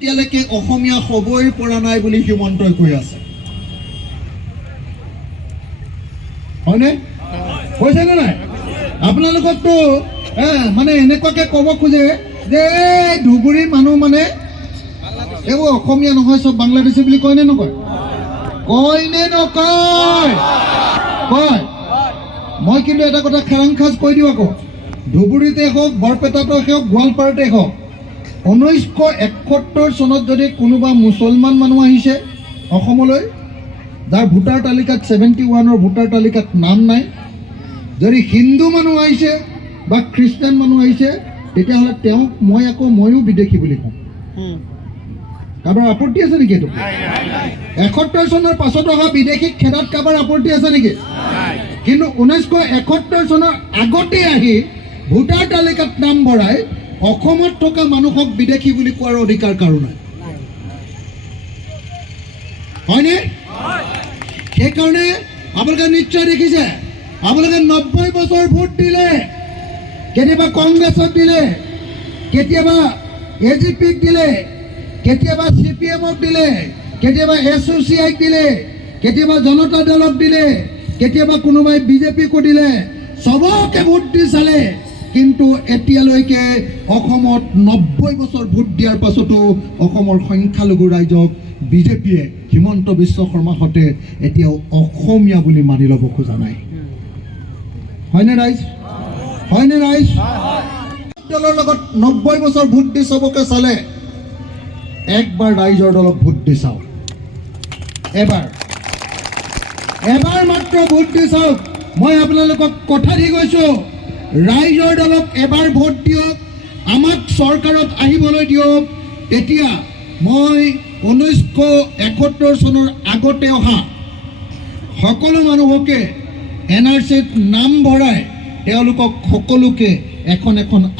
এতিয়ালৈকে অসমীয়া হ'বই পৰা নাই বুলি হিমন্তই কৈ আছে। হয়নে? কৈছেনে নাই? আপোনালোককতো মানে এনেকুৱাকে ক'ব খোজে যে ধুবুৰীৰ মানুহ মানে এইবোৰ অসমীয়া নহয়, চব বাংলাদেশী বুলি কয়নে নকয়? কয়নে নকয়? কয়। মই কিন্তু এটা কথা খাৰাংখাজ কৈ দিওঁ আকৌ, ধুবুৰীতে হওক, বৰপেটাতে হওক, গোৱালপাৰাতে হওক, 1971 চনত যদি কোনোবা মুছলমান মানুহ আহিছে অসমলৈ, যাৰ ভোটাৰ তালিকাত 71ৰ ভোটাৰ তালিকাত নাম নাই, যদি হিন্দু মানুহ আহিছে বা খ্ৰীষ্টান মানুহ আহিছে, তেতিয়াহ'লে তেওঁক ময়ো বিদেশী বুলি কওঁ। কাৰোবাৰ আপত্তি আছে নেকি? এইটো 71 চনৰ পাছত অহা বিদেশীক খেদাত কাৰোবাৰ আপত্তি আছে নেকি? কিন্তু 1971 চনৰ আগতে আহি ভোটাৰ তালিকাত নাম ভৰাই অসমত থকা মানুহক বিদেশী বুলি কোৱাৰ অধিকাৰ কাৰো নাই। হয়নে? সেইকাৰণে আপোনালোকে নিশ্চয় দেখিছে, আপোনালোকে 90 বছৰ ভোট দিলে, কেতিয়াবা কংগ্ৰেছক দিলে, কেতিয়াবা AGPক দিলে, কেতিয়াবা CPMক দিলে, কেতিয়াবা SOCIক দিলে, কেতিয়াবা জনতা দলক দিলে, কেতিয়াবা কোনোবাই BJPকো দিলে, সবকে ভোট দি চালে, কিন্তু এতিয়ালৈকে অসমত 90 বছৰ ভোট দিয়াৰ পাছতো অসমৰ সংখ্যালঘু ৰাইজক বিজেপিয়ে হিমন্ত বিশ্ব শৰ্মাৰ সৈতে এতিয়াও অসমীয়া বুলি মানি ল'ব খোজা নাই। হয়নে ৰাইজ? হয়নে ৰাইজ? দলৰ লগত 90 বছৰ ভোট দি সবকে চালে, একবাৰ ৰাইজৰ দলক ভোট দি চাওক। এবাৰ মাত্ৰ ভোট দি চাওক। মই আপোনালোকক কথা দি গৈছোঁ, ৰাইজৰ দলক এবাৰ ভোট দিয়ক, আমাক চৰকাৰত আহিবলৈ দিয়ক। তেতিয়া মই 1971 চনৰ আগতে অহা সকলো মানুহকে NRCত নাম ভৰাই তেওঁলোকক সকলোকে এখন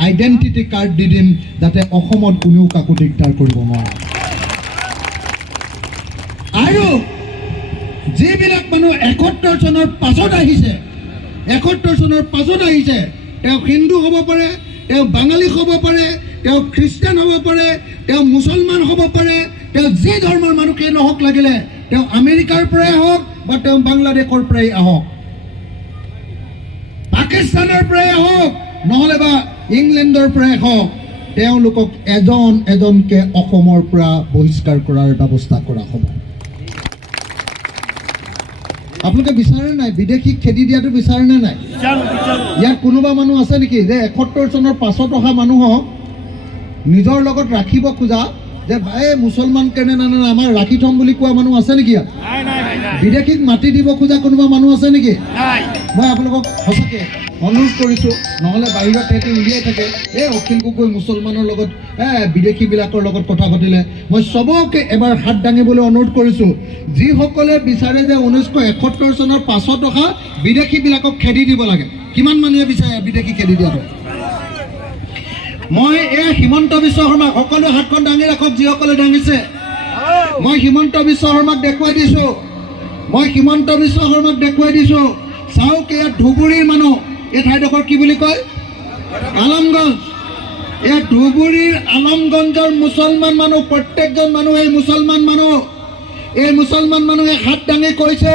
আইডেণ্টিটি কাৰ্ড দি দিম, যাতে অসমত কোনেও কাকো দিগদাৰ কৰিব নোৱাৰে। আৰু যিবিলাক মানুহ 71 চনৰ পাছত আহিছে, 71 চনৰ পাছত আহিছে, তেওঁ হিন্দু হ'ব পাৰে, তেওঁ বাঙালী হ'ব পাৰে, তেওঁ খ্ৰীষ্টান হ'ব পাৰে, তেওঁ মুছলমান হ'ব পাৰে, তেওঁ যি ধৰ্মৰ মানুহেই নহওক লাগিলে, তেওঁ আমেৰিকাৰ পৰাই হওক বা তেওঁ বাংলাদেশৰ পৰাই আহক, পাকিস্তানৰ পৰাই আহক, নহ'লে বা ইংলেণ্ডৰ পৰাই হওক, তেওঁলোকক এজন এজনকে অসমৰ পৰা বহিষ্কাৰ কৰাৰ ব্যৱস্থা কৰা হ'ব। আপোনালোকে বিচাৰে নাই বিদেশীক খেদি দিয়াটো? বিচাৰেনে নাই? ইয়াত কোনোবা মানুহ আছে নেকি যে 71 চনৰ পাছত অহা মানুহক নিজৰ লগত ৰাখিব খোজা, যে মুছলমান কেনে নানে আমাৰ ৰাখি থম বুলি কোৱা মানুহ আছে নেকি ইয়াত? বিদেশীক মাতি দিব খোজা কোনোবা মানুহ আছে নেকি? মই আপোনালোকক সঁচাকৈ অনুৰোধ কৰিছোঁ, নহ'লে বাহিৰত সিহঁতে উলিয়াই থাকে, অখিল গগৈ মুছলমানৰ লগত বিদেশীবিলাকৰ লগত কথা পাতিলে। মই সবকে এবাৰ হাত দাঙিবলৈ অনুৰোধ কৰিছোঁ, যিসকলে বিচাৰে যে 1971 চনৰ পাছত অহা বিদেশীবিলাকক খেদি দিব লাগে। কিমান মানুহে বিচাৰে বিদেশী খেদি দিয়াটো? মই হিমন্ত বিশ্ব শৰ্মাক, সকলো হাতখন দাঙি ৰাখক যিসকলে দাঙিছে। মই হিমন্ত বিশ্ব শৰ্মাক দেখুৱাই দিছোঁ, চাওক ইয়াত ধুবুৰীৰ মানুহ, এই ঠাইডোখৰ কি বুলি কয়? আলমগঞ্জ। এই ধুবুৰীৰ আলমগঞ্জৰ মুছলমান মানুহ, প্ৰত্যেকজন মানুহে মুছলমান মানুহ। এই মুছলমান মানুহে হাত দাঙি কৈছে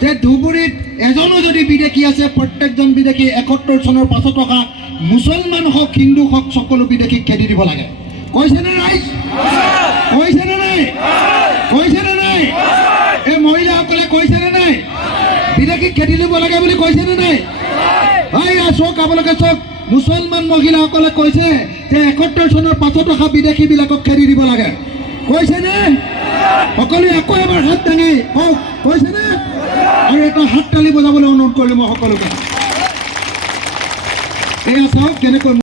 যে ধুবুৰীত এজনো যদি বিদেশী আছে, প্ৰত্যেকজন বিদেশী 71 চনৰ পাছত অহা মুছলমান হওক, হিন্দু হওক, সকলো বিদেশীক খেদি দিব লাগে। কৈছেনে ৰাইজ? কৈছেনে নাই? কৈছেনে নাই? এই মহিলাসকলে কৈছেনে নাই? বিদেশীক খেদি দিব লাগে বুলি কৈছেনে নাই? চক আপোনালোকে চক, মুছলমান মহিলাসকলে কৈছে যে 71 চনৰ পাছত অহা বিদেশীবিলাকক খেদি দিব লাগে। কৈছেনে? সকলোৱে আকৌ এবাৰ হাত দাঙি কওক, কৈছেনে? আৰু এটা হাত তালি বজাবলৈ অনুৰোধ কৰিলোঁ মই সকলোকে। এয়া চাওক কেনেকৈ